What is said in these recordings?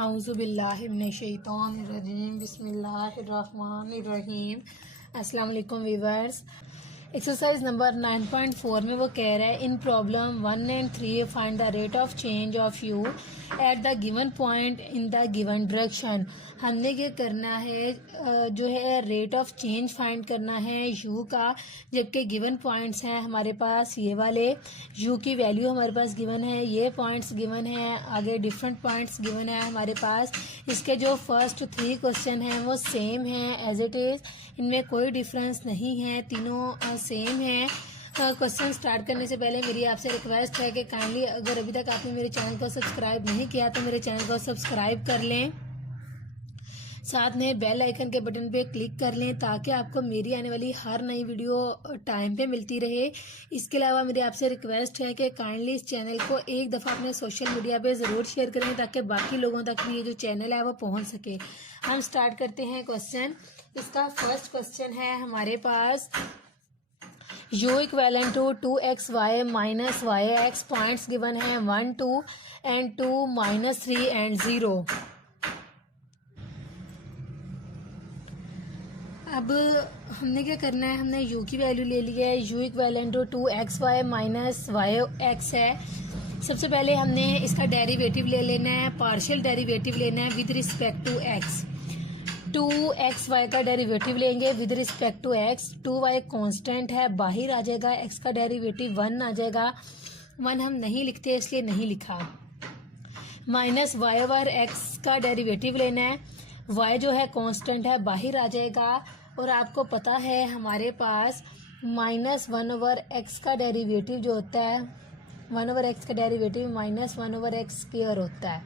आऊज़ुबिल्लाहि मिनश्शैतानिर्रजीम बिस्मिल्लाहिर्रहमानिर्रहीम। अस्सलाम वालेकुम व्यूअर्स। एक्सरसाइज नंबर 9.4 में वो कह रहा है in problem 1 and 3 find the rate of change of u at the given point in the given direction. हमने क्या करना है जो है रेट ऑफ चेंज फाइंड करना है यू का, जबकि गिवन पॉइंट्स हैं हमारे पास ये वाले। यू की वैल्यू हमारे पास गिवन है, ये पॉइंट्स गिवन है, आगे डिफरेंट पॉइंट्स गिवन है हमारे पास। इसके जो फर्स्ट 3 क्वेश्चन हैं वो सेम हैं एज इट इज़, इनमें कोई डिफरेंस नहीं है, तीनों सेम है। क्वेश्चन स्टार्ट करने से पहले मेरी आपसे रिक्वेस्ट है कि काइंडली अगर अभी तक आपने मेरे चैनल को सब्सक्राइब नहीं किया तो मेरे चैनल को सब्सक्राइब कर लें, साथ में बेल आइकन के बटन पे क्लिक कर लें ताकि आपको मेरी आने वाली हर नई वीडियो टाइम पे मिलती रहे। इसके अलावा मेरी आपसे रिक्वेस्ट है कि काइंडली इस चैनल को एक दफ़ा अपने सोशल मीडिया पे ज़रूर शेयर करें ताकि बाकी लोगों तक भी ये जो चैनल है वो पहुंच सके। हम स्टार्ट करते हैं क्वेश्चन। इसका फर्स्ट क्वेश्चन है हमारे पास u equivalent to 2xy minus y x. Points given है 1 2 and 2 -3 and 0। अब हमने क्या करना है, हमने u की वैल्यू ले ली है, u equivalent to 2xy minus y x है। सबसे पहले हमने इसका डेरिवेटिव ले लेना है, पार्शियल डेरिवेटिव लेना है with respect to x। 2xy का डेरिवेटिव लेंगे with respect to x। 2y कांस्टेंट है, बाहर आ जाएगा, x का डेरिवेटिव 1 आ जाएगा। 1 हम नहीं लिखते इसलिए नहीं लिखा। माइनस वाई ओवर एक्स का डेरिवेटिव लेना है, y जो है कांस्टेंट है, बाहर आ जाएगा। और आपको पता है हमारे पास -1 ओवर एक्स का डेरिवेटिव जो होता है, 1 ओवर एक्स का डेरिवेटिव -1 ओवर एक्स स्क्वायर होता है।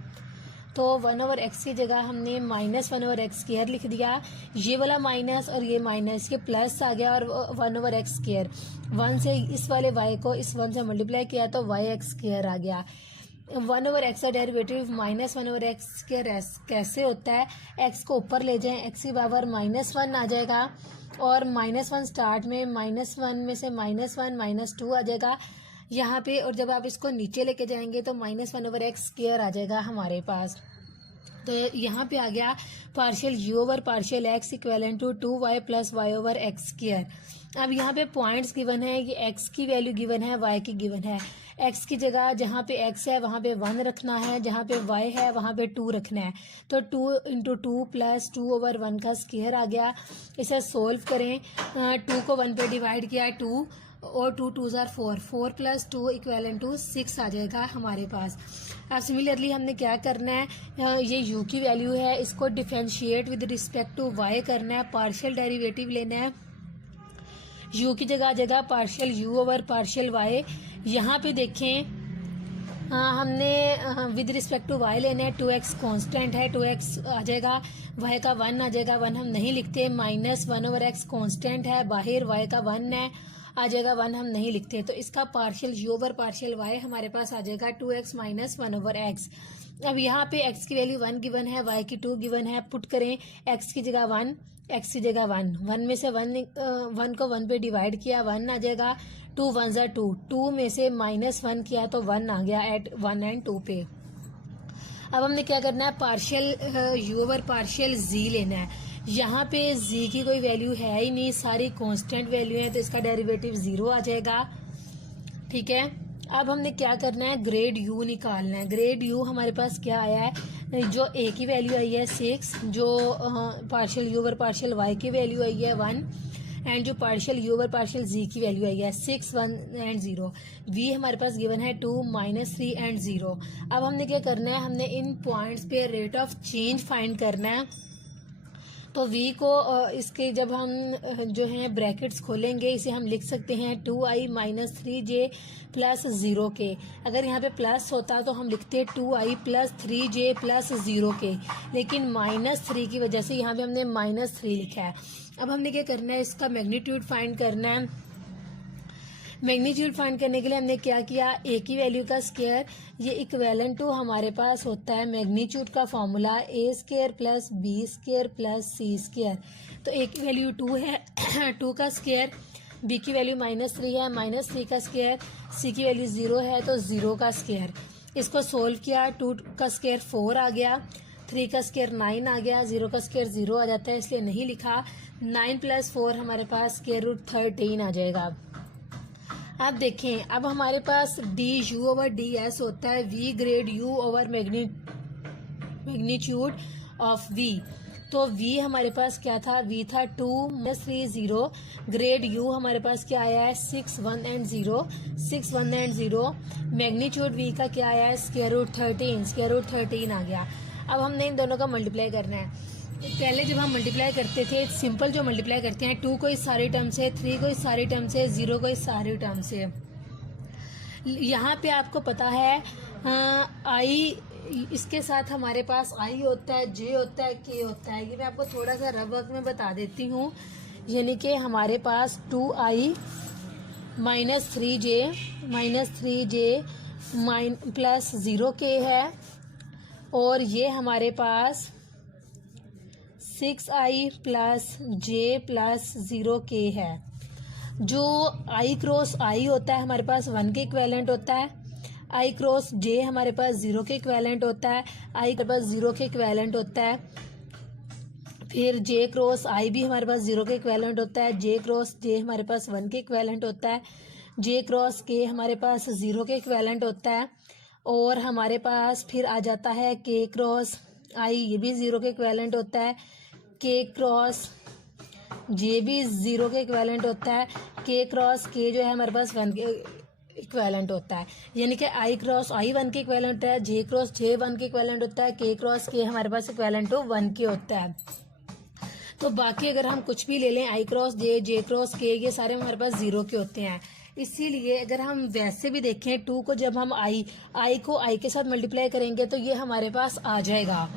तो 1 ओवर एक्स की जगह हमने -1 ओवर एक्स स्क्वायर लिख दिया। ये वाला माइनस और ये माइनस, ये प्लस आ गया और 1 ओवर एक्स स्क्वायर। 1 से इस वाले y को इस 1 से मल्टीप्लाई किया तो वाई एक्स स्क्वायर आ गया। 1 ओवर एक्स का डेरिवेटिव -1 ओवर एक्स स्क्वायर कैसे होता है, x को ऊपर ले जाएं, x की पावर -1 आ जाएगा और -1 स्टार्ट में, -1 में से -1 -2 आ जाएगा यहाँ पे। और जब आप इसको नीचे लेके जाएंगे तो -1 ओवर एक्स स्क्वायर आ जाएगा हमारे पास। तो यहाँ पे आ गया partial u over partial x equivalent to 2y plus y over x square. अब यहाँ पे पॉइंट्स गिवन है, ये x की वैल्यू गिवन है, y की गिवन है। x की जगह जहाँ पे x है वहाँ पे 1 रखना है, जहाँ पे y है वहाँ पे 2 रखना है। तो 2 × 2 प्लस 2 ओवर 1 का स्क्वायर आ गया। इसे सोल्व करें, 2 को 1 पे डिवाइड किया 2 और 2 2 ज़ार 4, 4 + 2 इक्वेलेंट टू 6 आ जाएगा हमारे पास। अब सिमिलरली हमने क्या करना है, ये u की वैल्यू है, इसको differentiate with respect to y करना है, पार्शियल डेरिवेटिव लेना है। u की जगह आ जाएगा partial u over partial y। यहाँ पे देखें हमने विद रिस्पेक्ट टू y लेना है, 2x कांस्टेंट है, 2x आ जाएगा, y का 1 आ जाएगा, 1 हम नहीं लिखते। -1 ओवर x कांस्टेंट है, बाहर y का 1 है, आ जाएगा, 1 हम नहीं लिखते। तो इसका partial u over partial y हमारे पास आ जाएगा 2x -1 ओवर x। अब यहाँ पे x की वैल्यू 1 गिवन है, y की 2 गिवन है, पुट करें, x की जगह 1, x की जगह 1, 1 में से 1 को 1 पे डिवाइड किया, 1 आ जाएगा, 2 1 ज़ा 2, 2 में से -1 किया तो 1 आ गया एट 1 and 2 पे। अब हमने क्या करना है, partial u over partial z लेना है। यहाँ पे z की कोई वैल्यू है ही नहीं, सारी कांस्टेंट वैल्यू है, तो इसका डेरिवेटिव 0 आ जाएगा। ठीक है, अब हमने क्या करना है, ग्रेड u निकालना है। ग्रेड u हमारे पास क्या आया है, जो a की वैल्यू आई है 6, जो partial u over partial y की वैल्यू आई है 1 एंड जो partial u over partial z की वैल्यू आई है 6 1 and 0। v हमारे पास गिवन है 2 -3 and 0। अब हमने क्या करना है, हमने इन पॉइंट्स पे रेट ऑफ चेंज फाइंड करना है। तो v को इसके जब हम जो है ब्रैकेट्स खोलेंगे, इसे हम लिख सकते हैं 2i - 3j प्लस 0 के। अगर यहाँ पे प्लस होता तो हम लिखते 2i + 3j प्लस 0 के, लेकिन -3 की वजह से यहाँ पे हमने -3 लिखा है। अब हमने क्या करना है, इसका मैग्नीट्यूड फाइंड करना है। मैग्नीट्यूड फाइंड करने के लिए हमने क्या किया, a की वैल्यू का स्क्वायर, ये इक्वेलेंट टू हमारे पास होता है मैग्नीट्यूड का फॉर्मूला a² + b² + c²। तो a की वैल्यू 2 है, 2 का स्क्वायर, b की वैल्यू -3 है, -3 का स्क्वायर, c की वैल्यू 0 है तो 0 का स्क्वायर। इसको सोल्व किया, 2 का स्क्वायर 4 आ गया, 3 का स्क्वायर 9 आ गया, 0 का स्क्वायर 0 आ जाता है, इसलिए नहीं लिखा। 9 + 4 हमारे पास स्क्वायर रूट 13 आ जाएगा। अब देखें, अब हमारे पास du/ds होता है v grade u over magnitude of v। तो v हमारे पास क्या था, v था 2 - 3 0, ग्रेड u हमारे पास क्या आया है 6 1 एंड 0, 6 1 एंड 0, मैग्नीट्यूड v का क्या आया है स्क्वायर रूट 13, स्क्वायर रूट 13 आ गया। अब हमने इन दोनों का मल्टीप्लाई करना है। पहले जब हम मल्टीप्लाई करते थे, सिंपल जो मल्टीप्लाई करते हैं, 2 को इस सारी टर्म से, 3 को इस सारी टर्म से, 0 को इस सारी टर्म से। यहाँ पे आपको पता है आई, इसके साथ हमारे पास आई होता है, जे होता है, के होता है। ये मैं आपको थोड़ा सा रफ वर्क में बता देती हूँ। यानी कि हमारे पास 2i - 3j प्लस 0k है, और ये हमारे पास 6i + j + 0k है। जो i क्रॉस i होता है हमारे पास 1 के इक्विवेलेंट होता है, i क्रॉस j हमारे पास 0 के इक्विवेलेंट होता है, i के पास 0 के इक्विवेलेंट होता है। फिर j क्रॉस i भी हमारे पास 0 के इक्विवेलेंट होता है, j क्रॉस j हमारे पास 1 के इक्विवेलेंट होता है, j क्रॉस k हमारे पास 0 के इक्विवेलेंट होता है। और हमारे पास फिर आ जाता है k क्रॉस i, ये भी 0 के इक्विवेलेंट होता है, k क्रॉस j भी 0 के इक्विवेलेंट होता है, k क्रॉस k जो है हमारे पास 1 के इक्विवेलेंट होता है। यानी कि i क्रॉस i 1 के इक्विवेलेंट होता है, j क्रॉस j 1 के इक्विवेलेंट होता है, k क्रॉस k हमारे पास इक्विवेलेंट टू 1 के होता है। तो बाकी अगर हम कुछ भी ले लें, i cross j cross k, ये सारे हमारे पास 0 के होते हैं। इसीलिए अगर हम वैसे भी देखें, 2 को जब हम i को i के साथ मल्टीप्लाई करेंगे तो ये हमारे पास आ जाएगा,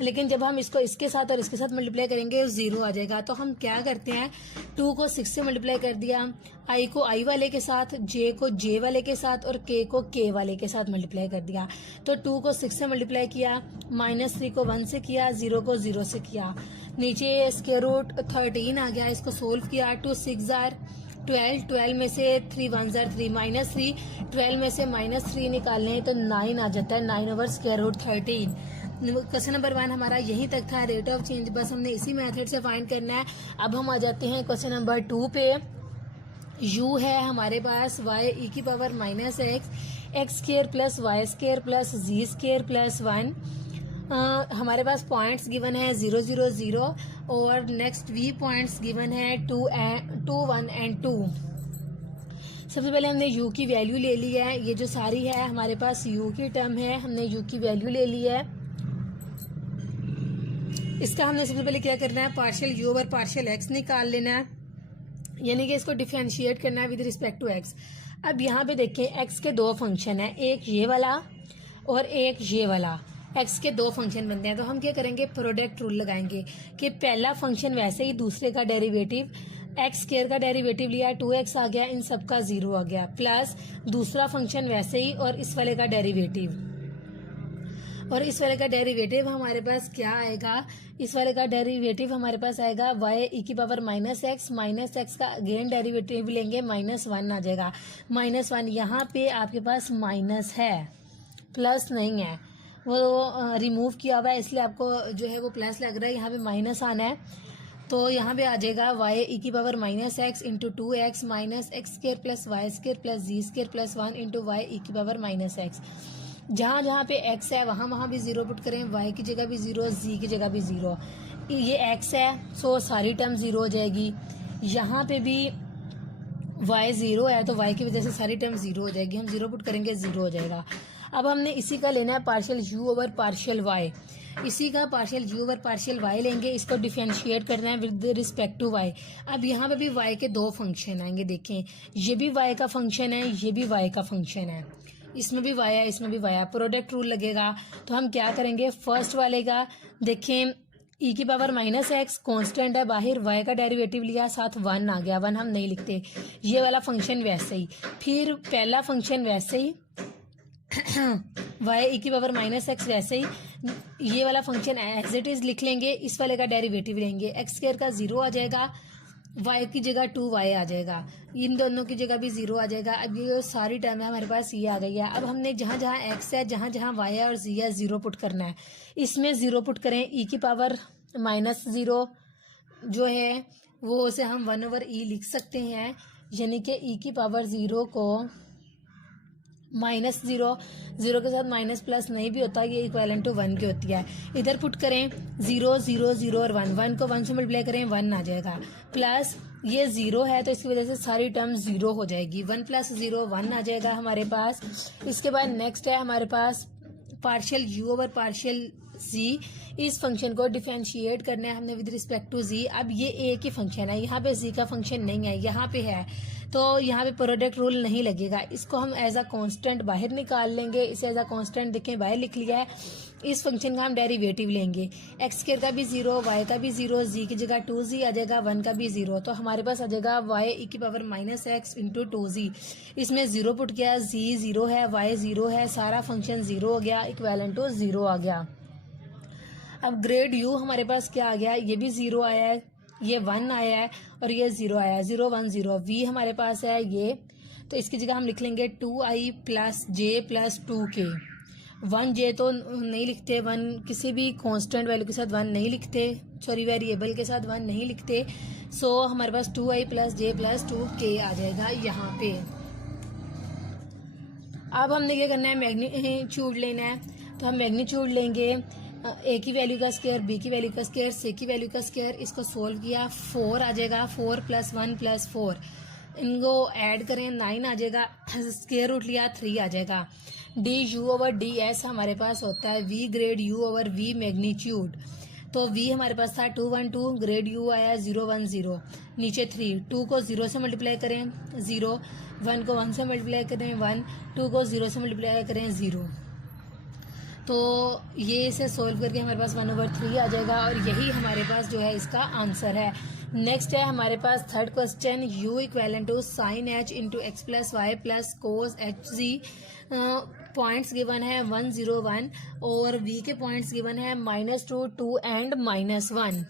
लेकिन जब हम इसको इसके साथ और इसके साथ मल्टीप्लाई करेंगे 0 आ जाएगा। तो हम क्या करते हैं, 2 को 6 से मल्टीप्लाई कर दिया, i को i वाले के साथ, j को j वाले के साथ और k को k वाले के साथ मल्टीप्लाई कर दिया। तो 2 को 6 से मल्टीप्लाई किया, -3 को 1 से किया, 0 को 0 से किया, नीचे स्क्वायर रूट 13 आ गया। इसको सोल्व किया, 2 6 आर 12, 12 में से 3 1 जार 3, -3, 12 में से -3 निकालने हैं तो 9 आ जाता है, 9 over square root 13। Question number 1 हमारा यहीं तक था, रेट ऑफ चेंज बस हमने इसी मेथड से फाइंड करना है। अब हम आ जाते हैं क्वेश्चन नंबर 2 पे। u है हमारे पास y (x) square plus y square plus z square plus 1। हमारे पास पॉइंट्स गिवन है 0 0 0 और नेक्स्ट v पॉइंट्स गिवन है 2 1 एंड 2। सबसे पहले हमने u की वैल्यू ले ली है। ये जो सारी है हमारे पास u की टर्म है, हमने u की वैल्यू ले ली है। इसका हमने सबसे पहले क्या करना है, partial u over partial x निकाल लेना है, यानी कि इसको डिफरेंशिएट करना है विद रिस्पेक्ट टू x। अब यहाँ पे देखें, x के 2 फंक्शन है, एक ये वाला और एक ये वाला। x के 2 फंक्शन बनते हैं, तो हम क्या करेंगे, प्रोडक्ट रूल लगाएंगे कि पहला फंक्शन वैसे ही दूसरे का डेरिवेटिव, एक्स स्क्वायर का डेरिवेटिव लिया 2x आ गया, इन सब का 0 आ गया, प्लस दूसरा फंक्शन वैसे ही और इस वाले का डेरिवेटिव, और इस वाले का डेरिवेटिव हमारे पास क्या आएगा, इस वाले का डेरिवेटिव हमारे पास आएगा y (-x) -x का अगेन डेरिवेटिव लेंगे, -1 आ जाएगा। -1 यहाँ पे आपके पास माइनस है, प्लस नहीं है, वो रिमूव किया हुआ है इसलिए आपको जो है वो प्लस लग रहा है, यहाँ पे माइनस आना है। तो यहाँ पे आ जाएगा y (-x) into 2x minus x square plus y square plus z square plus 1 into y (-x). जहाँ जहाँ पे x है वहाँ भी 0 पुट करें, y की जगह भी 0, z की जगह भी 0। ये x है सो सारी टर्म 0 हो जाएगी, यहाँ पे भी y 0 है तो y की वजह से सारी टर्म 0 हो जाएगी, हम 0 पुट करेंगे 0 हो जाएगा। अब हमने इसी का लेना है partial u over partial y, इसी का partial u over partial y लेंगे, इसको डिफरेंशिएट करना है विद रिस्पेक्ट टू y। अब यहाँ पे भी y के 2 फंक्शन आएंगे, देखें ये भी y का फंक्शन है, ये भी y का फंक्शन है, इसमें भी y है, इसमें भी y है, प्रोडक्ट रूल लगेगा। तो हम क्या करेंगे, फर्स्ट वाले का देखें (e⁻⁻x) कांस्टेंट है बाहर, y का डेरिवेटिव लिया, साथ 1 आ गया, 1 हम नहीं लिखते, ये वाला फंक्शन वैसे ही, फिर पहला फंक्शन वैसे ही y (e⁻⁻x) वैसे ही, ये वाला फंक्शन एज इट इज लिख लेंगे, इस वाले का डेरिवेटिव लेंगे, x स्क्वायर का 0 आ जाएगा, y की जगह 2y आ जाएगा, इन दोनों की जगह भी 0 आ जाएगा। अब ये सारी टर्म है हमारे पास ये आ गई है। अब हमने जहाँ जहाँ x है, जहाँ जहाँ y है और z है, 0 पुट करना है। इसमें 0 पुट करें, e की पावर -0 जो है वो उसे हम 1/e लिख सकते हैं, यानी कि e की पावर 0 को -0, 0 के साथ माइनस प्लस नहीं भी होता, ये इक्वलेंट टू 1 की होती है। इधर पुट करें 0 0 0 और 1, 1 को 1 से मल्टीप्लाई करें 1 आ जाएगा, प्लस ये 0 है तो इसकी वजह से सारी टर्म 0 हो जाएगी, 1 + 0 1 आ जाएगा हमारे पास। इसके बाद नेक्स्ट है हमारे पास partial u over partial z। इस फंक्शन को डिफरेंशिएट करना है हमने विद रिस्पेक्ट टू z। अब ये एक ही फंक्शन है, यहाँ पे z का फंक्शन नहीं है, यहाँ पे है, तो यहाँ पे प्रोडक्ट रूल नहीं लगेगा। इसको हम एज अ कांस्टेंट बाहर निकाल लेंगे, इसे एज अ कांस्टेंट देखें बाहर लिख लिया है। इस फंक्शन का हम डेरिवेटिव लेंगे, x² का भी 0, y का भी 0, z की जगह 2z आ जाएगा, 1 का भी 0, तो हमारे पास आ जाएगा y e की पावर -x इंटू 2z। इसमें 0 पुट किया, z 0 है, y 0 है, सारा फंक्शन 0 हो गया, इक्वेलेंट टू 0 आ गया। अब ग्रेड u हमारे पास क्या आ गया, ये भी 0 आया है, ये 1 आया है और ये 0 आया है, 0 1 0। v हमारे पास है ये, तो इसकी जगह हम लिख लेंगे 2i + j + 2k। 1j तो नहीं लिखते, 1 किसी भी कांस्टेंट वैल्यू के साथ 1 नहीं लिखते, सॉरी वेरिएबल के साथ 1 नहीं लिखते। सो हमारे पास 2i + j + 2k आ जाएगा यहाँ पे। अब हमने क्या करना है, मैग्नीट्यूड लेना है, तो हम मैग्नीट्यूड लेंगे ए की वैल्यू का स्क्वायर, बी की वैल्यू का स्क्वायर, सी की वैल्यू का स्क्वायर। इसको सोल्व किया, 4 आ जाएगा, 4 + 1 + 4, इनको ऐड करें 9 आ जाएगा, स्क्वायर रूट लिया 3 आ जाएगा। D u over D s हमारे पास होता है v grad u over we magnitude. तो v हमारे पास था 2 1 2, ग्रेड u आया 0 1 0, नीचे 3, 2 को 0 से मल्टीप्लाई करें 0, 1 को 1 से मल्टीप्लाई करें 1, 2 को 0 से मल्टीप्लाई करें 0। तो ये इसे सोल्व करके हमारे पास 1/3 आ जाएगा और यही हमारे पास जो है इसका आंसर है। नेक्स्ट है हमारे पास third question, u equivalent to sin h into x plus y plus cos h z. Points given है 1 0 1 और v के पॉइंट्स गिवन है -2 2 एंड -1।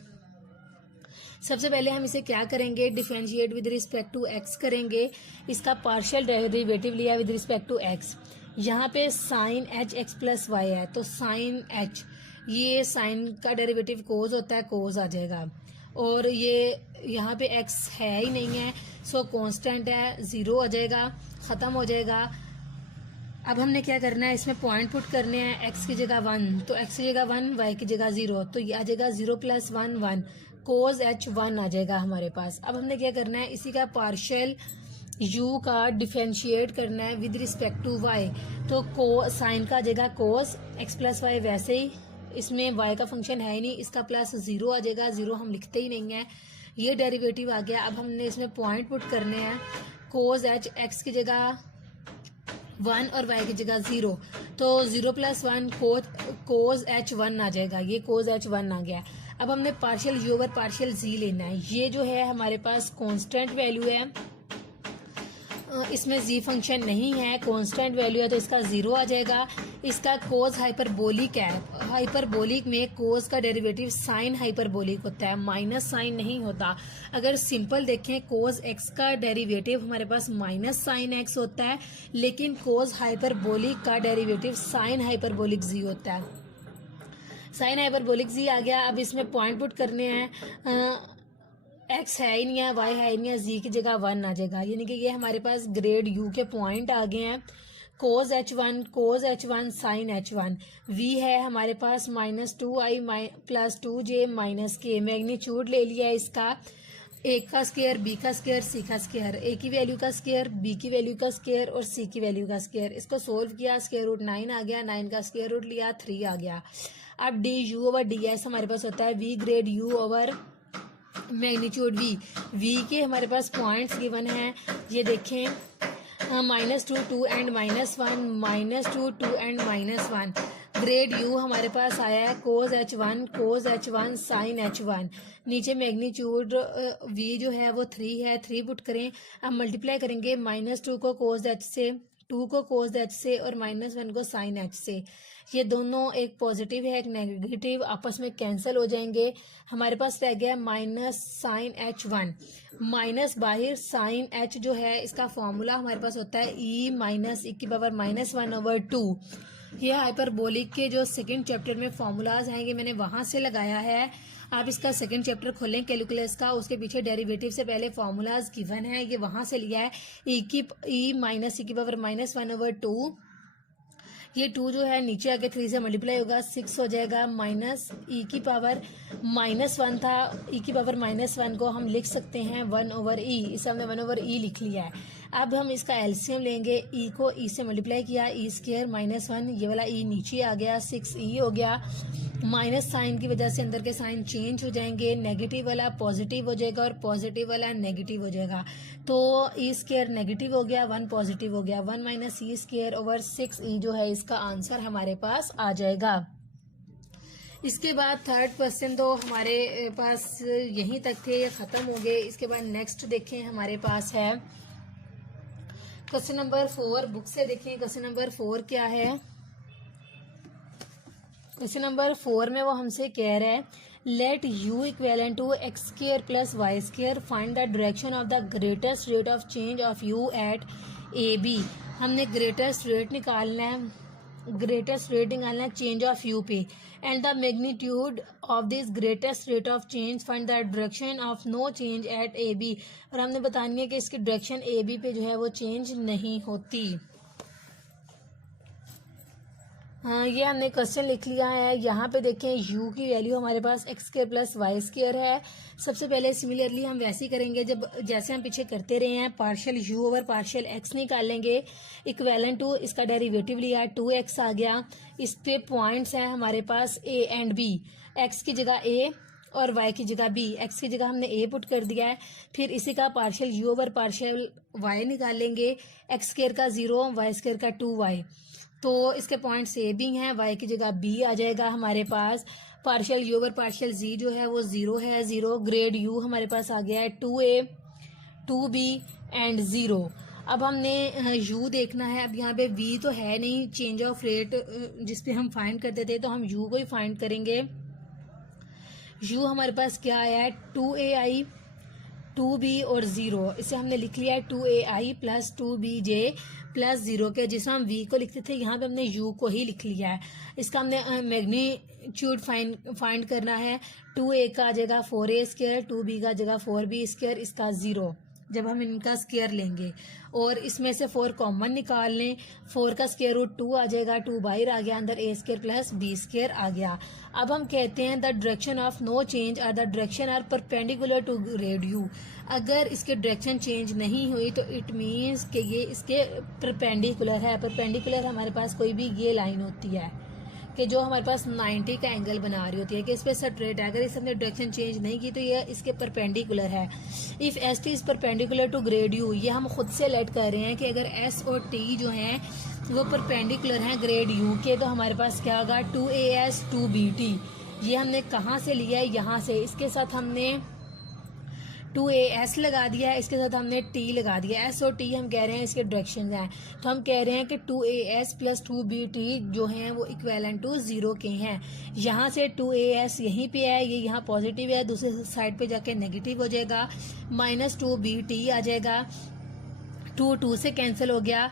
सबसे पहले हम इसे क्या करेंगे, differentiate with respect to x करेंगे। इसका पार्शियल डेरिवेटिव लिया विद रिस्पेक्ट टू x। यहाँ पे sine h x plus y है, तो साइन h, ये साइन का डेरिवेटिव कोस होता है, कोस आ जाएगा। और ये यहाँ पे x है ही नहीं है, सो कांस्टेंट है, 0 आ जाएगा, ख़त्म हो जाएगा। अब हमने क्या करना है, इसमें पॉइंट पुट करने हैं, x की जगह 1, तो x की जगह 1, y की जगह 0, तो ये आ जाएगा 0 + 1 1, कोस h 1 आ जाएगा हमारे पास। अब हमने क्या करना है, इसी का पार्शियल u का डिफरेंशिएट करना है विद रिस्पेक्ट टू y। तो को साइन का जगह कोस x प्लस वाई, वैसे ही इसमें y का फंक्शन है ही नहीं, इसका प्लस 0 आ जाएगा, 0 हम लिखते ही नहीं है, ये डेरिवेटिव आ गया। अब हमने इसमें पॉइंट पुट करने हैं, कोस h x की जगह 1 और y की जगह 0, तो 0 + 1 कोस h 1 आ जाएगा, ये कोस h 1 आ गया। अब हमने partial u over partial z लेना है। ये जो है हमारे पास कांस्टेंट वैल्यू है, इसमें z फंक्शन नहीं है, कांस्टेंट वैल्यू है, तो इसका 0 आ जाएगा। इसका कोस हाइपरबोलिक है, हाइपरबोलिक में कोस का डेरिवेटिव साइन हाइपरबोलिक होता है, माइनस साइन नहीं होता। अगर सिंपल देखें, कोस x का डेरिवेटिव हमारे पास माइनस साइन x होता है, लेकिन कोस हाइपरबोलिक का डेरिवेटिव साइन हाइपरबोलिक z होता है। साइन हाइपरबोलिक z आ गया। अब इसमें पॉइंट पुट करने हैं, x है ही नहीं है, y है ही नहीं है, z की जगह 1 आ जाएगा, यानी कि ये हमारे पास ग्रेड u के पॉइंट आ गए हैं। कोस h1 कोस h1 साइन h1, v है हमारे पास -2i + 2j -k। मैग्नीट्यूड ले लिया है इसका, a का स्क्वायर, b का स्क्वायर, c का स्क्वायर, a की वैल्यू का स्क्वायर, b की वैल्यू का स्क्वायर और c की वैल्यू का स्क्वायर। इसको सोल्व किया, स्क्वायर रूट 9 आ गया, 9 का स्क्वायर रूट लिया 3 आ गया। अब D u over D s हमारे पास होता है v grade u over magnitude v के हमारे पास पॉइंट्स गिवन है, ये देखें -2 2 एंड -1, -2 2 एंड -1। ग्रेड u हमारे पास आया है कोस h1 साइन h1। नीचे मैग्नीट्यूड v जो है वो 3 है, 3 पुट करें। अब मल्टीप्लाई करेंगे, -2 को कोस h से, 2 को कोस h से और -1 को साइन h से। ये दोनों एक पॉजिटिव है एक नेगेटिव आपस में कैंसिल हो जाएंगे। हमारे पास रह गया माइनस साइन H1 माइनस बाहर साइन H जो है इसका फॉर्मूला हमारे पास होता है e माइनस e की पावर -1/2। ये हाइपरबोलिक के जो सेकंड चैप्टर में फॉर्मूलाज आएंगे मैंने वहां से लगाया है। आप इसका सेकंड चैप्टर खोलें कैलकुलस का, उसके पीछे डेरिवेटिव से पहले फॉर्मूलाज गिवन है, ये वहां से लिया है। e माइनस e की पावर -1/2, ये 2 जो है नीचे आके 3 से मल्टीप्लाई होगा 6 हो जाएगा, माइनस e की पावर -1 था, e की पावर -1 को हम लिख सकते हैं 1/e, इसे हमने 1/e लिख लिया है। अब हम इसका एलसीएम लेंगे, e को e से मल्टीप्लाई किया e² -1, ये वाला e नीचे आ गया 6e हो गया, माइनस साइन की वजह से अंदर के साइन चेंज हो जाएंगे, नेगेटिव वाला पॉजिटिव हो जाएगा और पॉजिटिव वाला नेगेटिव हो जाएगा। तो e² नेगेटिव हो गया, 1 पॉजिटिव हो गया, 1 - e² ओवर 6e जो है इसका आंसर हमारे पास आ जाएगा। इसके बाद थर्ड क्वेश्चन तो हमारे पास यहीं तक थे, ये खत्म हो गए। इसके बाद नेक्स्ट देखें हमारे पास है क्वेश्चन नंबर 4, बुक से देखें क्वेश्चन नंबर 4 क्या है। क्वेश्चन नंबर 4 में वो हमसे कह रहा है let u equivalent to x² + y², find the direction of the greatest rate of change of u at AB। हमने ग्रेटेस्ट रेट निकालना है चेंज ऑफ u पे, and the magnitude of this greatest rate of change, find the direction of no change at AB। और हमने बतानी है कि इसकी डायरेक्शन AB पे जो है वो चेंज नहीं होती। हाँ, ये हमने क्वेश्चन लिख लिया है। यहाँ पे देखें u की वैल्यू हमारे पास x² + y² है। सबसे पहले सिमिलरली हम वैसे ही करेंगे जैसे हम पीछे करते रहे हैं, partial u over partial x निकालेंगे, इक्वेलेंट टू इसका डेरिवेटिव लिया 2x आ गया। इस पे पॉइंट्स हैं हमारे पास a एंड b, x की जगह a और y की जगह b, x की जगह हमने a पुट कर दिया है। फिर इसी का partial u over partial y निकालेंगे, x² का 0, y² का 2y। तो इसके पॉइंट्स ए बी हैं, y की जगह b आ जाएगा हमारे पास। Partial u over partial z जो है वो 0 है, 0 ग्रेड u हमारे पास आ गया है 2a 2b एंड 0। अब हमने u देखना है। अब यहाँ पे v तो है नहीं, चेंज ऑफ रेट जिसपे हम फाइंड करते थे, तो हम u को ही फाइंड करेंगे। u हमारे पास क्या आया है 2ai 2b और 0, इसे हमने लिख लिया है 2ai + 2bj + 0 के, जिसमें हम v को लिखते थे यहाँ पे हमने u को ही लिख लिया है। इसका हमने मैग्नीट्यूड फाइंड करना है। 2a का आ जाएगा 4a², 2b का जगह 4b², इसका 0 जब हम इनका स्क्वायर लेंगे और इसमें से 4 कॉमन निकाल लें, 4 का स्क्वायर रूट 2 आ जाएगा, 2 बाहर आ गया, अंदर a² + b² आ गया। अब हम कहते हैं the direction of no change और the direction are perpendicular to grad u। अगर इसके डायरेक्शन चेंज नहीं हुई तो इट मीन्स कि ये इसके परपेंडिकुलर है। परपेंडिकुलर हमारे पास कोई भी ये लाइन होती है कि जो हमारे पास 90 का एंगल बना रही होती है कि इस पे स्ट्रेट है। अगर इस हमने डायरेक्शन चेंज नहीं की तो ये इसके परपेंडिकुलर है। If s t is perpendicular to grad u, ये हम खुद से लेट कर रहे हैं कि अगर एस और टी जो हैं वो परपेंडिकुलर हैं ग्रेड यू के, तो हमारे पास क्या होगा 2as 2bt। ये हमने कहाँ से लिया है, यहाँ से। इसके साथ हमने 2as लगा दिया है, इसके साथ हमने t लगा दिया। s और t हम कह रहे हैं इसके डायरेक्शन हैं, तो हम कह रहे हैं कि 2as + 2bt जो हैं वो इक्वेलेंट टू 0 के हैं। यहाँ से 2as यहीं पे है, ये यहाँ पॉजिटिव है, दूसरे साइड पे जाके नेगेटिव हो जाएगा, -2bt आ जाएगा। 2 से कैंसिल हो गया,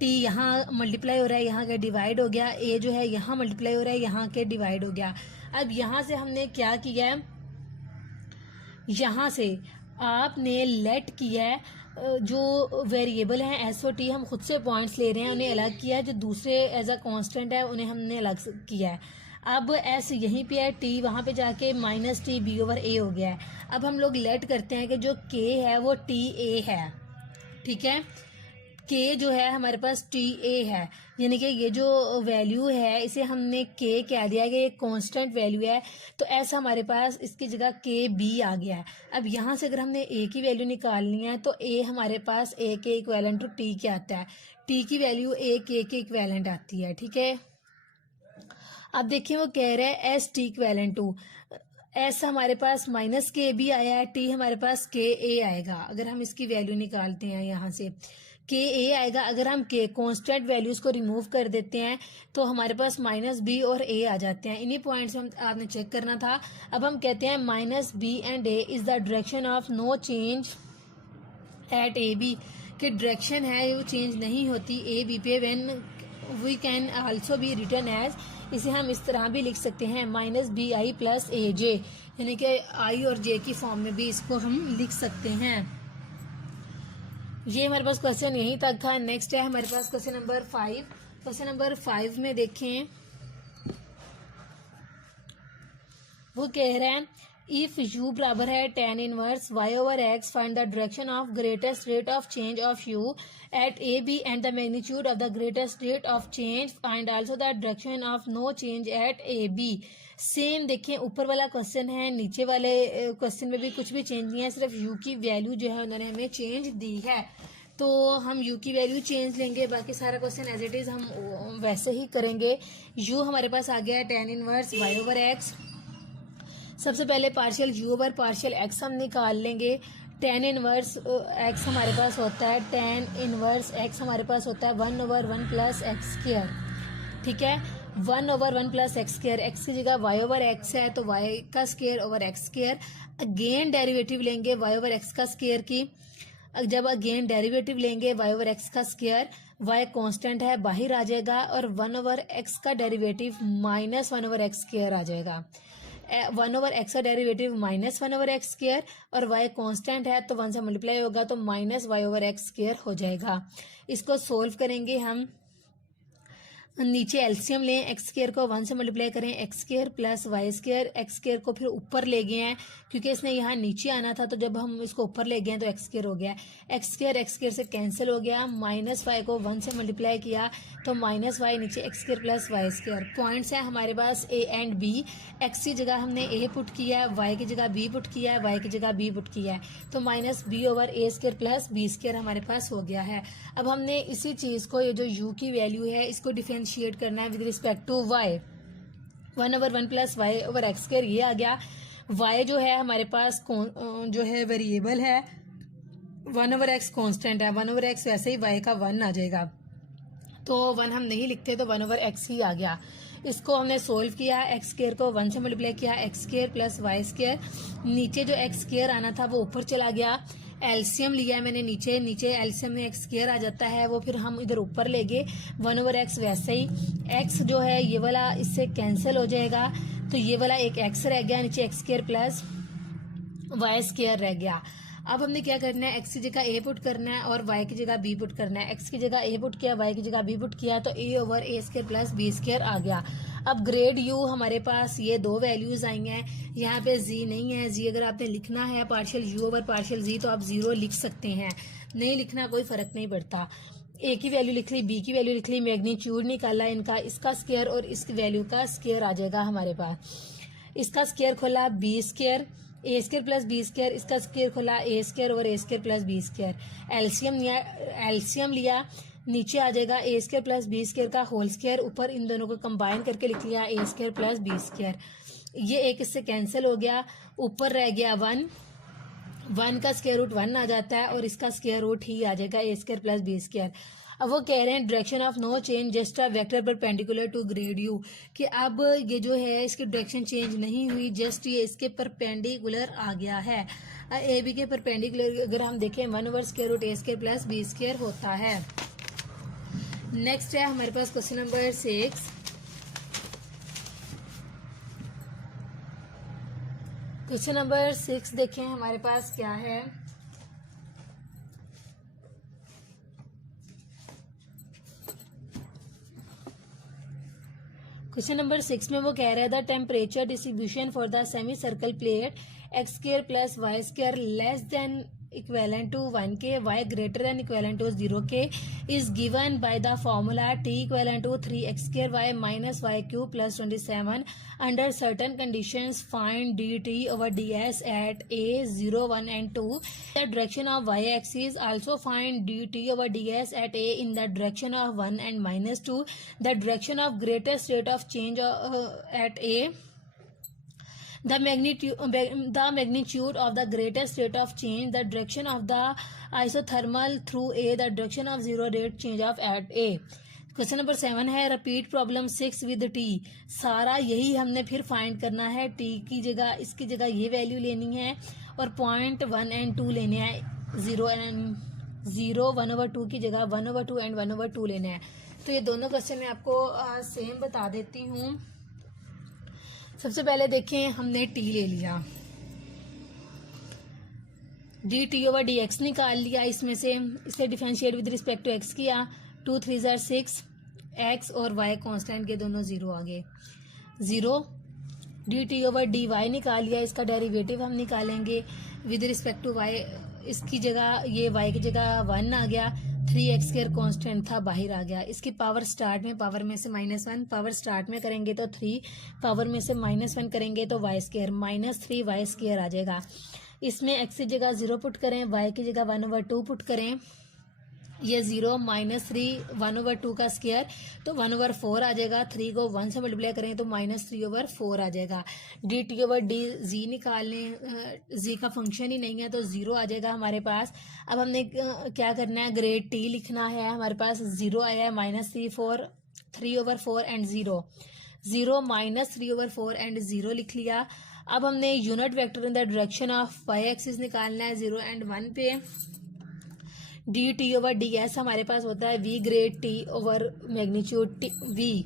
t यहाँ मल्टीप्लाई हो रहा है, यहाँ के डिवाइड हो गया, a जो है यहाँ मल्टीप्लाई हो रहा है, यहाँ के डिवाइड हो गया। अब यहाँ से हमने क्या किया है, यहाँ से आपने लेट किया है जो वेरिएबल हैं एस और टी, हम खुद से पॉइंट्स ले रहे हैं, उन्हें अलग किया है। जो दूसरे एज अ कांस्टेंट है उन्हें हमने अलग किया है। अब एस यहीं पे है, टी वहाँ पे जाके -tb/a हो गया है। अब हम लोग लेट करते हैं कि जो के है वो ta है, ठीक है। के जो है हमारे पास ta है, यानी कि ये जो वैल्यू है इसे हमने के कह दिया कि ये कांस्टेंट वैल्यू है, तो ऐसा हमारे पास इसकी जगह के बी आ गया है। अब यहाँ से अगर हमने ए की वैल्यू निकालनी है तो ए हमारे पास ए के इक्वेलेंट टू टी क्या आता है, टी की वैल्यू ए के इक्वेलेंट आती है, ठीक है। अब देखिए वो कह रहा है s t equivalent to, s हमारे पास -kb आया है, टी हमारे पास ka आएगा। अगर हम इसकी वैल्यू निकालते हैं यहाँ से, के ए आएगा। अगर हम के कांस्टेंट वैल्यूज को रिमूव कर देते हैं तो हमारे पास माइनस बी और ए आ जाते हैं। इन्हीं पॉइंट्स में आपने चेक करना था। अब हम कहते हैं minus b and a is the direction of no change at a b, कि डायरेक्शन है वो चेंज नहीं होती ए बी पे। When we can also be written as, इसे हम इस तरह भी लिख सकते हैं minus b i plus a j, यानी कि आई और जे की फॉर्म में भी इसको हम लिख सकते हैं। ये हमारे पास क्वेश्चन यहीं तक था। नेक्स्ट है हमारे पास क्वेश्चन नंबर 5। क्वेश्चन नंबर 5 में देखें, वो कह रहे हैं इफ u बराबर है tan inverse y over x, find the direction of greatest rate of change of u at a b and the magnitude of the greatest rate of change, find also the direction of no change at a b. Same देखें, ऊपर वाला question है, नीचे वाले question में भी कुछ भी चेंज नहीं है, सिर्फ u की वैल्यू जो है उन्होंने हमें चेंज दी है। तो हम u की वैल्यू चेंज लेंगे, बाकी सारा क्वेश्चन एज इट इज हम वैसे ही करेंगे। u हमारे पास आ गया tan inverse y over x। सबसे पहले partial u over partial x हम निकाल लेंगे। tan इनवर्स x हमारे पास होता है, tan इनवर्स x हमारे पास होता है 1 ओवर 1 प्लस एक्स स्क्वायर। ठीक है, 1 over 1 plus x square, x की जगह y ओवर x है तो y का square over x square. Again derivative लेंगे y ओवर x का स्क्वायर की। जब अगेन डेरिवेटिव लेंगे y ओवर x का स्क्वायर, y कांस्टेंट है बाहर आ जाएगा, और 1 ओवर x का derivative minus 1 over x square आ जाएगा। 1 ओवर एक्स का derivative minus 1 over x square, और y कांस्टेंट है तो 1 से मल्टीप्लाई होगा तो minus y over x square हो जाएगा। इसको सोल्व करेंगे हम, नीचे एलसीएम लें, एक्स स्क्वायर को 1 से मल्टीप्लाई करें, x square plus y square, x square को फिर ऊपर ले गए हैं क्योंकि इसने यहाँ नीचे आना था, तो जब हम इसको ऊपर ले गए हैं तो एक्स स्क्वायर हो गया। एक्स स्क्वायर से कैंसिल हो गया, माइनस वाई को 1 से मल्टीप्लाई किया तो माइनस वाई, नीचे x square plus y square. Points है हमारे पास ए एंड बी। एक्स की जगह हमने ए पुट किया है, वाई की जगह बी पुट किया है, वाई की जगह बी पुट किया है, तो माइनस बी ओवर ए स्क्वायर प्लस बी स्क्वायर हमारे पास हो गया है। अब हमने इसी चीज़ को, ये जो यू की वैल्यू है, इसको डिफरेंशिएट करना है with respect to y. 1 over 1 plus y over x square ये आ गया। वाई जो है हमारे पास जो है वेरिएबल है, 1 ओवर एक्स कॉन्स्टेंट है, 1 ओवर एक्स वैसे ही वाई का 1 आ जाएगा, तो 1 हम नहीं लिखते तो 1 ओवर एक्स ही आ गया। इसको हमने सोल्व किया, एक्स स्क्वायर को 1 से मल्टीप्लाई किया, x square plus y square, नीचे जो एक्स स्क्वायर आना था वो ऊपर चला गया। एलसीएम लिया है मैंने, नीचे एलसीएम में एक्स स्क्वायर आ जाता है, वो फिर हम इधर ऊपर ले गए। 1 ओवर एक्स वैसे ही, एक्स जो है ये वाला इससे कैंसिल हो जाएगा, तो ये वाला एक एक्स रह गया, नीचे x square plus y square रह गया। अब हमने क्या करना है, एक्स की जगह ए पुट करना है और वाई की जगह बी पुट करना है। एक्स की जगह ए पुट किया, वाई की जगह बी पुट किया, तो ए ओवर ए स्क्वायर प्लस बी स्क्वायर आ गया। अब ग्रेड यू हमारे पास ये दो वैल्यूज आई हैं, यहाँ पे जी नहीं है। जी अगर आपने लिखना है पार्शियल यू ओवर पार्शियल जी तो आप 0 लिख सकते हैं, नहीं लिखना कोई फर्क नहीं पड़ता। ए की वैल्यू लिख ली, बी की वैल्यू लिख ली, मैग्नीट्यूड निकाला इनका, इसका स्क्वायर और इस वैल्यू का स्क्वायर आ जाएगा हमारे पास। इसका स्क्वायर खोला B square, A square plus B square, इसका स्क्वायर खोला ए स्क्वायर और A square plus B square. LCM लिया, नीचे आ जाएगा ए स्क्वायर प्लस बी स्क्वायर का होल स्क्वायर, ऊपर इन दोनों को कंबाइन करके लिख लिया A square plus B square. ये एक इससे कैंसिल हो गया, ऊपर रह गया 1 का स्क्वायर रूट 1 आ जाता है और इसका स्क्वायर रूट ही आ जाएगा ए स्क्वायर प्लस बी स्क्वायर। अब वो कह रहे हैं direction of no change just a vector perpendicular to grad u, कि अब ये जो है इसकी डायरेक्शन चेंज नहीं हुई, जस्ट ये इसके परपेंडिकुलर आ गया है। ए बी के परपेंडिकुलर अगर हम देखें 1 ओवर स्क्वायर रूट ए स्क्वायर प्लस बी स्क्वायर होता है। नेक्स्ट है हमारे पास क्वेश्चन नंबर 6। क्वेश्चन नंबर 6 देखें हमारे पास क्या है। क्वेश्चन नंबर 6 में वो कह रहा है the temperature distribution for the semi circle plate x square plus y square less than equivalent to 1k, y greater than equivalent to 0k is given by the formula t equivalent to 3x square y minus y cube plus 27. Under certain conditions find dt over ds at a 0, 1 and 2. The direction of y axis, also find dt over ds at a in the direction of 1 and minus 2. The direction of greatest rate of change at a. the magnitude of the greatest rate of change, the direction of the isothermal through A, the direction of zero rate change of at A. Question number 7 है repeat problem 6 with T. सारा यही हमने फिर find करना है। T की जगह इसकी जगह ये वैल्यू लेनी है और पॉइंट 1 एंड 2 लेने हैं। 0 1/2 की जगह 1/2 एंड 1/2 लेने हैं। तो ये दोनों क्वेश्चन मैं आपको सेम बता देती हूँ। सबसे पहले देखें, हमने टी ले लिया, d T over d x निकाल लिया। इसमें से इसे differentiate with respect to x किया। 2 3 6 एक्स और वाई कांस्टेंट के दोनों 0 आ गए। 0 d T over d y निकाल लिया। इसका डेरिवेटिव हम निकालेंगे विद रिस्पेक्ट टू वाई। इसकी जगह ये वाई की जगह 1 आ गया। 3x² कांस्टेंट था, बाहर आ गया। इसकी पावर स्टार्ट में, पावर में से -1, पावर स्टार्ट में करेंगे तो 3, पावर में से -1 करेंगे तो y² -3y² आ जाएगा। इसमें x की जगह 0 पुट करें, y की जगह 1/2 पुट करें। ये 0 -3 1/2 का स्क्वायर तो 1/4 आ जाएगा। 3 को 1 से मल्टीप्लाई करें तो -3/4 आ जाएगा। D T over D G निकाल लें, जी का फंक्शन ही नहीं है तो 0 आ जाएगा हमारे पास। अब हमने क्या करना है, ग्रेड टी लिखना है। हमारे पास 0 आया है, -3/4 एंड 0 -3/4 एंड 0 लिख लिया। अब हमने unit vector in the direction of y axis निकालना है 0 एंड 1 पे। D T over D s हमारे पास होता है v grad T over magnitude v.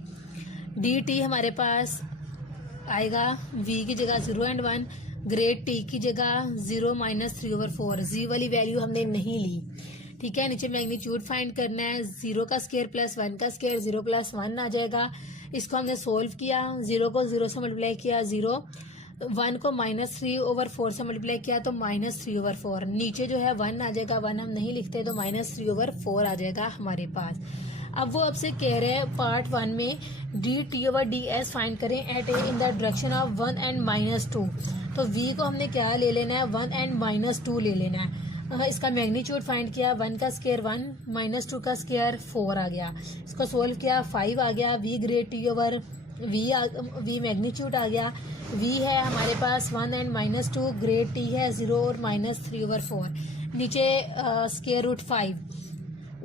D t हमारे पास आएगा वी की जगह 0 एंड 1, ग्रेड टी की जगह 0 -3/4। जी वाली वैल्यू हमने नहीं ली, ठीक है। नीचे मैग्नीट्यूड फाइंड करना है। 0 का स्क्वायर प्लस 1 का स्क्वायर 0 + 1 आ जाएगा। इसको हमने सोल्व किया, 0 को 0 से मल्टीप्लाई किया 0, 1 को -3/4 से मल्टीप्लाई किया तो -3/4। नीचे जो है 1 आ जाएगा, 1 हम नहीं लिखते तो -3/4 आ जाएगा हमारे पास। अब वो आपसे कह रहे हैं पार्ट 1 में D T over D S find करें at A in the direction of 1 and -2। तो वी को हमने क्या ले लेना है, 1 एंड -2 ले लेना है। इसका मैग्नीट्यूड फाइंड किया, 1 का स्क्वायर 1 -2 का स्क्वायर 4 आ गया। इसको सोल्व किया, 5 आ गया। V grad T over we magnitude आ गया। वी है हमारे पास 1 एंड -2, ग्रेड टी है 0 और -3/4। नीचे स्क्वायर रूट 5,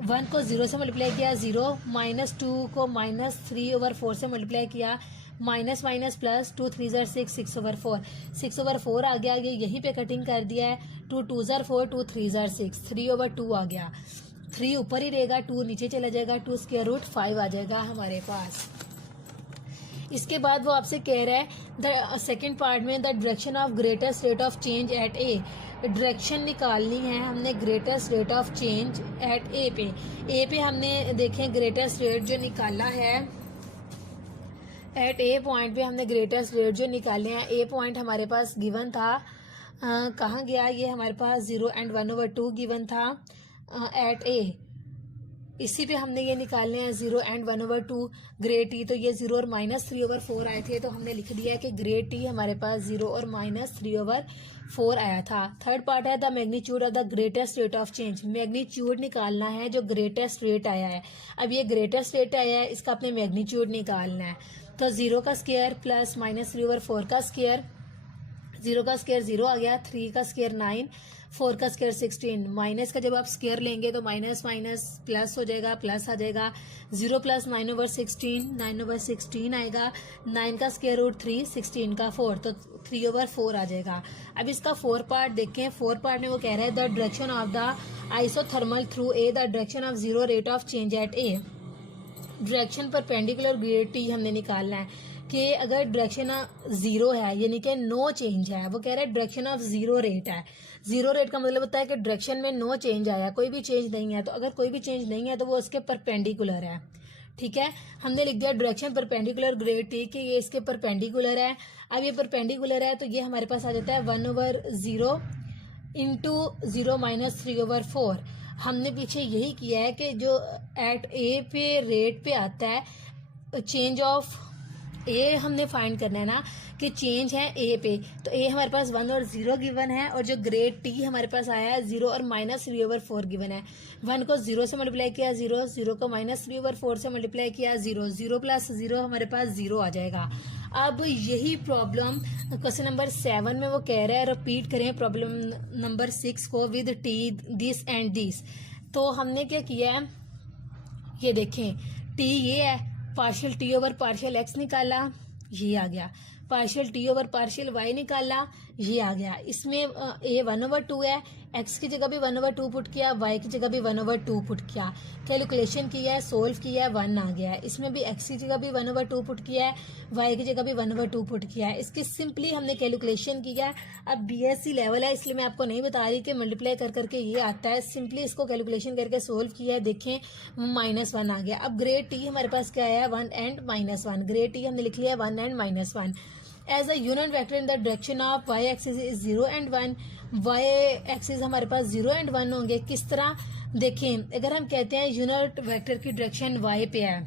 1 को 0 से मल्टीप्लाई किया 0, -2 को -3/4 से मल्टीप्लाई किया, माइनस माइनस प्लस 2 3 6 6/4 6/4 आ गया। ये यहीं पे कटिंग कर दिया है। 2 2 4 2 3 6 3/2 आ गया। 3 ऊपर ही रहेगा, 2 नीचे चला जाएगा, 2 स्क्वायर रूट 5 आ जाएगा हमारे पास। इसके बाद वो आपसे कह रहा है द सेकेंड पार्ट में the direction of greatest rate of change at A. Direction निकालनी है हमने greatest rate of change at A पे। ए पे हमने देखें ग्रेटेस्ट रेट जो निकाला है, एट ए पॉइंट पे हमने ग्रेटेस्ट रेट जो निकाले हैं। ए पॉइंट हमारे पास गिवन था, कहाँ गया ये, हमारे पास 0 एंड 1/2 गिवन था एट ए। इसी पे हमने ये निकालने हैं 0 एंड 1/2 ग्रेड टी। तो ये 0 और -3/4 आए थे तो हमने लिख दिया कि ग्रेड टी हमारे पास 0 और -3/4 आया था। थर्ड पार्ट है the magnitude of the greatest rate of change. Magnitude निकालना है जो ग्रेटेस्ट रेट आया है। अब ये ग्रेटेस्ट रेट आया है, इसका अपने मैग्नीट्यूड निकालना है। तो 0 का स्क्वायर प्लस -3/4 का स्क्वायर, 0 का स्क्वायर 0 आ गया, 3 का स्क्वायर 9, 4 का स्क्वायर 16। माइनस का जब आप स्क्वायर लेंगे तो माइनस माइनस प्लस हो जाएगा, प्लस आ जाएगा। 0 + 9/16 9/16 आएगा। 9 का स्क्वायर रूट 3, 16 का 4 तो 3/4 आ जाएगा। अब इसका 4 पार्ट देखें। 4 पार्ट में वो कह रहा है the direction of the isothermal through a, the direction of zero rate of change at A. Direction perpendicular grade T हमने निकालना है कि अगर डायरेक्शन 0 है यानी कि नो चेंज है, वो कह रहा है डायरेक्शन ऑफ जीरो रेट है। जीरो रेट का मतलब होता है कि डायरेक्शन में नो चेंज आया, कोई भी चेंज नहीं है। तो अगर कोई भी चेंज नहीं है तो वो उसके परपेंडिकुलर है, ठीक है। हमने लिख दिया डायरेक्शन परपेंडिकुलर ग्रेड टी कि ये इसके परपेंडिकुलर है। अब ये परपेंडिकुलर है तो ये हमारे पास आ जाता है 1/0 इंटू 0 -3/4। हमने पीछे यही किया है कि जो एट ए पे रेट पे आता है चेंज ऑफ ए हमने फाइंड करना है ना कि चेंज है ए पे। तो ए हमारे पास 1 और 0 गिवन है और जो ग्रेड टी हमारे पास आया है 0 और -3/4 गिवन है। 1 को 0 से मल्टीप्लाई किया 0, 0 को -3/4 से मल्टीप्लाई किया 0, 0 + 0 हमारे पास 0 आ जाएगा। अब यही प्रॉब्लम क्वेश्चन नंबर 7 में वो कह रहा है रिपीट करें प्रॉब्लम नंबर 6 को with T this and this. तो हमने क्या किया है, ये देखें टी ये है, partial t over partial x निकाला, ये आ गया, partial t over partial y निकाला, ये आ गया। इसमें ए 1/2 है, एक्स की जगह भी 1/2 पुट किया, वाई की जगह भी 1/2 पुट किया, कैलकुलेशन किया है, सोल्व किया है, 1 आ गया है। इसमें भी एक्स की जगह भी 1/2 पुट किया है, वाई की जगह भी 1/2 पुट किया है। इसकी सिंपली हमने कैलकुलेशन किया है। अब बीएससी लेवल है इसलिए मैं आपको नहीं बता रही कि मल्टीप्लाई कर करके ये आता है, सिंपली इसको कैलकुलेशन करके सोल्व किया है, देखें -1 आ गया। अब ग्रेड टी हमारे पास क्या आया, 1 एंड -1, ग्रेड टी हमने लिख लिया 1 and -1। As a unit vector in the direction of y axis is 0 and 1, y axis हमारे पास 0 एंड 1 होंगे। किस तरह, देखें अगर हम कहते हैं यूनिट वेक्टर की डायरेक्शन वाई पे है,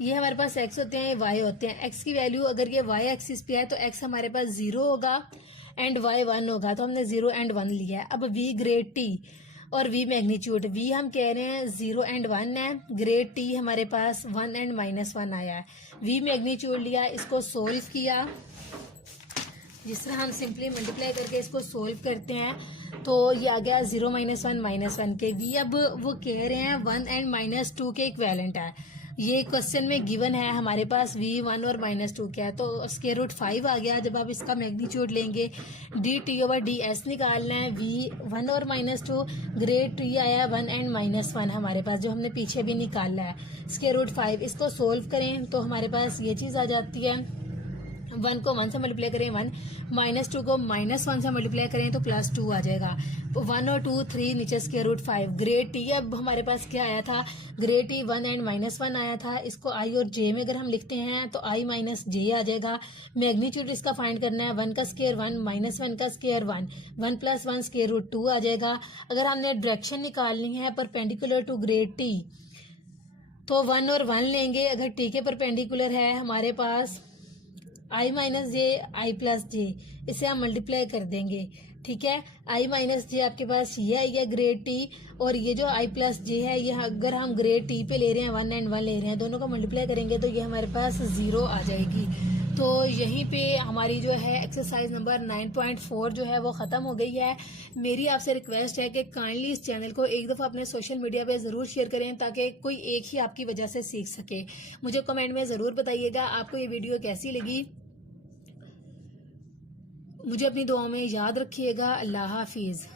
ये हमारे पास एक्स होते हैं, ये वाई होते हैं। एक्स की वैल्यू अगर ये वाई एक्सिस पे है तो एक्स हमारे पास 0 होगा एंड वाई 1 होगा, तो हमने 0 एंड 1 लिया है। अब वी ग्रेड टी और वी मैग्नीट्यूड, वी हम कह रहे हैं 0 एंड 1 है, ग्रेड टी हमारे पास 1 एंड -1 आया है। वी मैग्नीट्यूड लिया, इसको सोल्व किया, जिस तरह हम सिंपली मल्टीप्लाई करके इसको सोल्व करते हैं तो ये आ गया 0 -1 -1 के। वी अब वो कह रहे हैं 1 एंड -2 के इक्वेलेंट है, ये क्वेश्चन में गिवन है हमारे पास v 1 और -2 क्या है, तो √5 आ गया। जब आप इसका मैग्नीट्यूड लेंगे dt/ds निकालना है, v 1 और -2, ग्रेड टी आया 1 एंड -1 हमारे पास, जो हमने पीछे भी निकाला है, √5। इसको सोल्व करें तो हमारे पास ये चीज़ आ जाती है, 1 को 1 से मल्टीप्लाई करें 1, -2 को -1 से मल्टीप्लाई करें तो +2 आ जाएगा। 1 और 2 3 नीचे √5। ग्रेड टी अब हमारे पास क्या आया था, ग्रेड टी 1 एंड -1 आया था। इसको आई और जे में अगर हम लिखते हैं तो i - j आ जाएगा। मैग्नीट्यूड इसका फाइंड करना है, 1 का स्क्वायर 1 -1 का स्क्वायर 1, 1 + 1 √2 आ जाएगा। अगर हमने डायरेक्शन निकालनी है परपेंडिकुलर टू ग्रेड टी तो 1 और 1 लेंगे। अगर टी के परपेंडिकुलर है हमारे पास i - j i + j, इसे हम मल्टीप्लाई कर देंगे, ठीक है। i - j आपके पास ये आई है ग्रेड टी, और ये जो i + j है ये अगर हम ग्रेड टी पे ले रहे हैं 1 एंड 1 ले रहे हैं, दोनों को मल्टीप्लाई करेंगे तो ये हमारे पास 0 आ जाएगी। तो यहीं पे हमारी जो है एक्सरसाइज नंबर 9.4 जो है वो ख़त्म हो गई है। मेरी आपसे रिक्वेस्ट है कि काइंडली इस चैनल को एक दफ़ा अपने सोशल मीडिया पे ज़रूर शेयर करें ताकि कोई एक ही आपकी वजह से सीख सके। मुझे कमेंट में ज़रूर बताइएगा आपको ये वीडियो कैसी लगी। मुझे अपनी दुआओं में याद रखिएगा। अल्लाह हाफिज़।